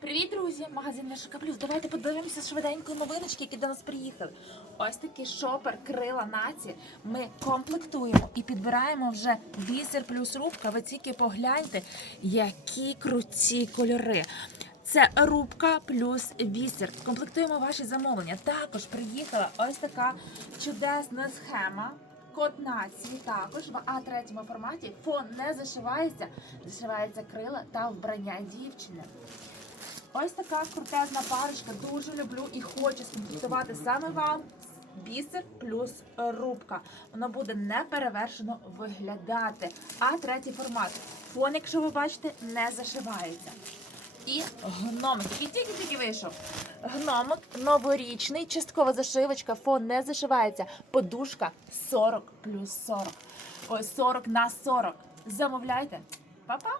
Привіт, друзі! Магазин Вишика Плюс. Давайте подивимося швиденько новиночки, які до нас приїхали. Ось такий шопер крила наці. Ми комплектуємо і підбираємо вже бісер плюс рубка. Ви тільки погляньте, які круті кольори. Це рубка плюс бісер. Комплектуємо ваші замовлення. Також приїхала ось така чудесна схема. Код нації також в А3 форматі. Фон не зашивається, зашивається крила та вбрання дівчини. Ось така крутезна парочка. Дуже люблю і хочу скомплектувати саме вам. Бісер плюс рубка. Воно буде неперевершено виглядати. А третій формат. Фон, якщо ви бачите, не зашивається. І гномик, який тільки-тільки вийшов. Гномик новорічний, часткова зашивочка, фон не зашивається. Подушка 40 плюс 40. Ось 40 на 40. Замовляйте. Па-па!